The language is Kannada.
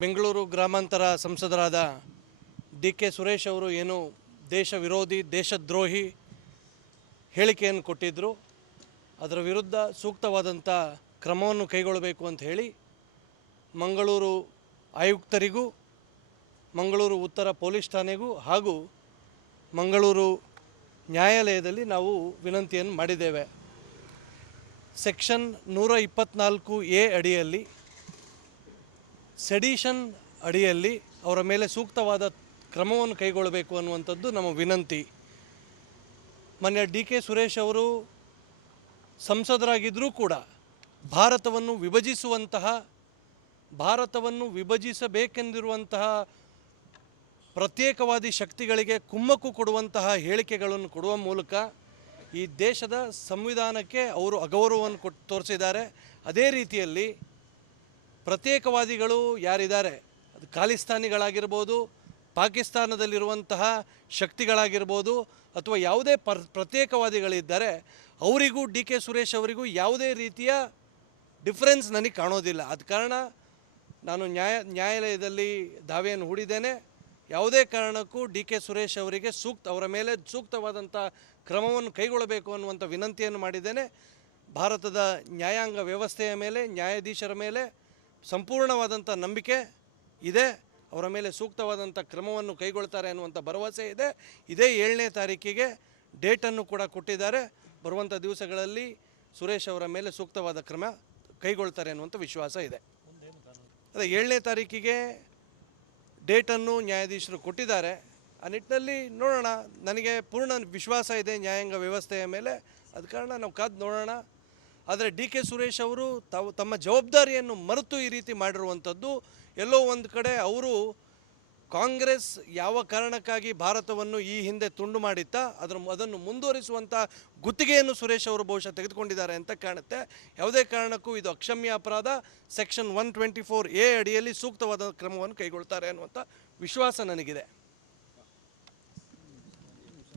ಬೆಂಗಳೂರು ಗ್ರಾಮಾಂತರ ಸಂಸದರಾದ ಡಿ ಕೆ ಸುರೇಶ್ ಅವರು ಏನು ದೇಶ ವಿರೋಧಿ ದೇಶದ್ರೋಹಿ ಹೇಳಿಕೆಯನ್ನು ಕೊಟ್ಟಿದ್ದರು ಅದರ ವಿರುದ್ಧ ಸೂಕ್ತವಾದಂಥ ಕ್ರಮವನ್ನು ಕೈಗೊಳ್ಳಬೇಕು ಅಂತ ಹೇಳಿ ಮಂಗಳೂರು ಆಯುಕ್ತರಿಗೂ, ಮಂಗಳೂರು ಉತ್ತರ ಪೊಲೀಸ್ ಠಾಣೆಗೂ ಹಾಗೂ ಮಂಗಳೂರು ನ್ಯಾಯಾಲಯದಲ್ಲಿ ನಾವು ವಿನಂತಿಯನ್ನು ಮಾಡಿದ್ದೇವೆ. ಸೆಕ್ಷನ್ ನೂರ ಇಪ್ಪತ್ನಾಲ್ಕು ಎ ಅಡಿಯಲ್ಲಿ ಸೆಡಿಷನ್ ಅಡಿಯಲ್ಲಿ ಅವರ ಮೇಲೆ ಸೂಕ್ತವಾದ ಕ್ರಮವನ್ನು ಕೈಗೊಳ್ಳಬೇಕು ಅನ್ನುವಂಥದ್ದು ನಮ್ಮ ವಿನಂತಿ. ಮೊನ್ನೆ ಡಿ ಕೆ ಸುರೇಶ್ ಅವರು ಸಂಸದರಾಗಿದ್ದರೂ ಕೂಡ ಭಾರತವನ್ನು ವಿಭಜಿಸುವಂತಹ, ಭಾರತವನ್ನು ವಿಭಜಿಸಬೇಕೆಂದಿರುವಂತಹ ಪ್ರತ್ಯೇಕವಾದಿ ಶಕ್ತಿಗಳಿಗೆ ಕುಮ್ಮಕ್ಕು ಕೊಡುವಂತಹ ಹೇಳಿಕೆಗಳನ್ನು ಕೊಡುವ ಮೂಲಕ ಈ ದೇಶದ ಸಂವಿಧಾನಕ್ಕೆ ಅವರು ಅಗೌರವವನ್ನು ಕೊಟ್ಟು ತೋರಿಸಿದ್ದಾರೆ. ಅದೇ ರೀತಿಯಲ್ಲಿ ಪ್ರತ್ಯೇಕವಾದಿಗಳು ಯಾರಿದ್ದಾರೆ? ಅದು ಖಾಲಿಸ್ತಾನಿಗಳಾಗಿರ್ಬೋದು, ಪಾಕಿಸ್ತಾನದಲ್ಲಿರುವಂತಹ ಶಕ್ತಿಗಳಾಗಿರ್ಬೋದು, ಅಥವಾ ಯಾವುದೇ ಪರ್, ಪ್ರತ್ಯೇಕವಾದಿಗಳಿದ್ದಾರೆ ಅವರಿಗೂ ಡಿ ಕೆ ಸುರೇಶ್ ಅವರಿಗೂ ಯಾವುದೇ ರೀತಿಯ ಡಿಫ್ರೆನ್ಸ್ ನನಗೆ ಕಾಣೋದಿಲ್ಲ. ಆದ ಕಾರಣ ನಾನು ನ್ಯಾಯ, ನ್ಯಾಯಾಲಯದಲ್ಲಿ ದಾವೆಯನ್ನು ಹೂಡಿದ್ದೇನೆ. ಯಾವುದೇ ಕಾರಣಕ್ಕೂ ಡಿ ಕೆ ಸುರೇಶ್ ಅವರಿಗೆ ಸೂಕ್ತ, ಅವರ ಮೇಲೆ ಸೂಕ್ತವಾದಂಥ ಕ್ರಮವನ್ನು ಕೈಗೊಳ್ಳಬೇಕು ಅನ್ನುವಂಥ ವಿನಂತಿಯನ್ನು ಮಾಡಿದ್ದೇನೆ. ಭಾರತದ ನ್ಯಾಯಾಂಗ ವ್ಯವಸ್ಥೆಯ ಮೇಲೆ, ನ್ಯಾಯಾಧೀಶರ ಮೇಲೆ ಸಂಪೂರ್ಣವಾದಂಥ ನಂಬಿಕೆ ಇದೆ, ಅವರ ಮೇಲೆ ಸೂಕ್ತವಾದಂಥ ಕ್ರಮವನ್ನು ಕೈಗೊಳ್ತಾರೆ ಅನ್ನುವಂಥ ಭರವಸೆ ಇದೆ. ಇದೇ ಏಳನೇ ತಾರೀಕಿಗೆ ಡೇಟನ್ನು ಕೂಡ ಕೊಟ್ಟಿದ್ದಾರೆ. ಬರುವಂಥ ದಿವಸಗಳಲ್ಲಿ ಸುರೇಶ್ ಅವರ ಮೇಲೆ ಸೂಕ್ತವಾದ ಕ್ರಮ ಕೈಗೊಳ್ತಾರೆ ಅನ್ನುವಂಥ ವಿಶ್ವಾಸ ಇದೆ. ಅದೇ ಏಳನೇ ತಾರೀಕಿಗೆ ಡೇಟನ್ನು ನ್ಯಾಯಾಧೀಶರು ಕೊಟ್ಟಿದ್ದಾರೆ. ಆ ನಿಟ್ಟಿನಲ್ಲಿ ನೋಡೋಣ, ನನಗೆ ಪೂರ್ಣ ವಿಶ್ವಾಸ ಇದೆ ನ್ಯಾಯಾಂಗ ವ್ಯವಸ್ಥೆಯ ಮೇಲೆ. ಅದ ಕಾರಣ ನಾವು ಕಾದು ನೋಡೋಣ. ಆದರೆ ಡಿ ಕೆ ಸುರೇಶ್ ಅವರು ತಾವು ತಮ್ಮ ಜವಾಬ್ದಾರಿಯನ್ನು ಮರೆತು ಈ ರೀತಿ ಮಾಡಿರುವಂಥದ್ದು. ಎಲ್ಲೋ ಒಂದು ಕಡೆ ಅವರು ಕಾಂಗ್ರೆಸ್ ಯಾವ ಕಾರಣಕ್ಕಾಗಿ ಭಾರತವನ್ನು ಈ ಹಿಂದೆ ತುಂಡು ಮಾಡಿತ್ತಾ, ಅದರ ಅದನ್ನು ಮುಂದುವರಿಸುವಂಥ ಗುತ್ತಿಗೆಯನ್ನು ಸುರೇಶ್ ಅವರು ಬಹುಶಃ ತೆಗೆದುಕೊಂಡಿದ್ದಾರೆ ಅಂತ ಕಾಣುತ್ತೆ. ಯಾವುದೇ ಕಾರಣಕ್ಕೂ ಇದು ಅಕ್ಷಮ್ಯ ಅಪರಾಧ. Section one twenty four A ಅಡಿಯಲ್ಲಿ ಸೂಕ್ತವಾದ ಕ್ರಮವನ್ನು ಕೈಗೊಳ್ತಾರೆ ಅನ್ನುವಂಥ ವಿಶ್ವಾಸ ನನಗಿದೆ.